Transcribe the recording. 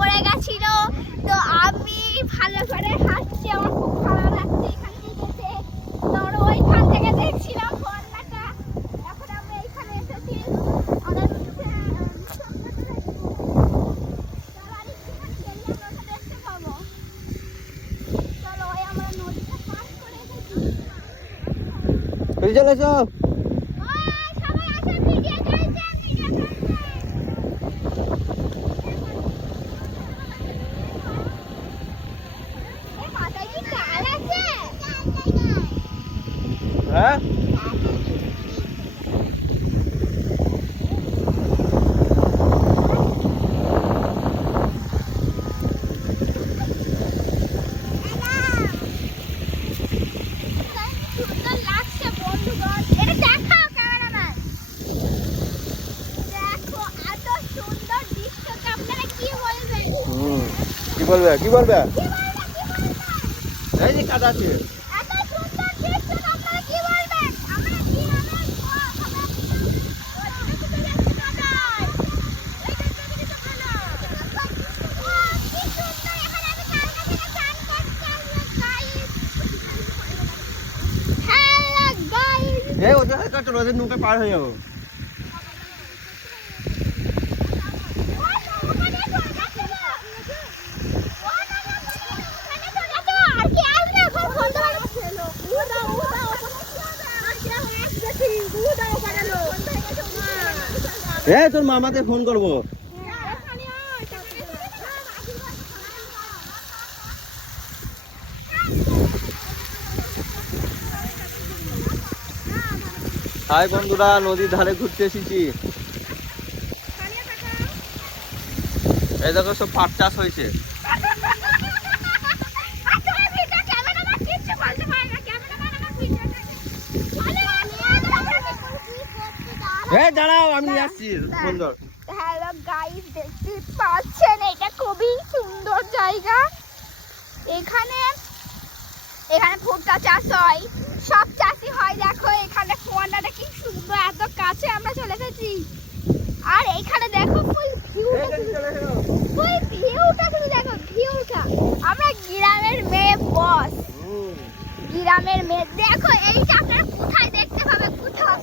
পড়ে গেছিল। তো আমি ভালো করে হাঁটছি, আমার খুব ভালো লাগছে এখান থেকে যেতে। তো আমরা ওইখান থেকে দেখছিলাম বন্যাটা, এখন আমরা এইখানে এসেছি। আমরা দেখতে পাবো। চলো ওই আমরা নদীটা পার করে এসেছি। চলে এসো। সবাই আসো, ভিডিও চলছে, ভিডিও চলছে। মাথায় কি চাল আছে? হ্যাঁ সুন্দর লাগছে বন্ধুগণ, এটা দেখাও ক্যামেরাম্যান। দেখো এত সুন্দর দৃশ্যকে আপনারা কি বলবেন? কি বলবে কি বলবে? কি বলবেন, কি বলবেন? এই যে কাদা আছে। এত সুন্দর দৃশ্য আপনারা কি বলবেন? আমরা কি এই ওদের একটা নদীর নৌকা পার হয়ে যাবো। তোর মামাকে ফোন করবো। হাই বন্ধুরা, নদীর ধারে ঘুরতে এসেছি। এই দেখো সব পাট চাষ হয়েছে। দাঁড়াও আমি আসছি। সুন্দর। হ্যালো গাইস, দেখতে পাচ্ছেন এটা খুবই সুন্দর জায়গা। এখানে ভুট্টা চাষ হয়, সব চাষই হয়। দেখো এখানে ফোয়ারাটা কি সুন্দর, এত কাছে আমরা চলে এসেছি। আর এখানে দেখো ফুল ভিউটা, শুধু দেখো ভিউটা। আমরা গ্রামের মেয়ে বস, গ্রামের মেয়ে। দেখো এইটা আপনারা কোথায় দেখতে পাবে, কোথাও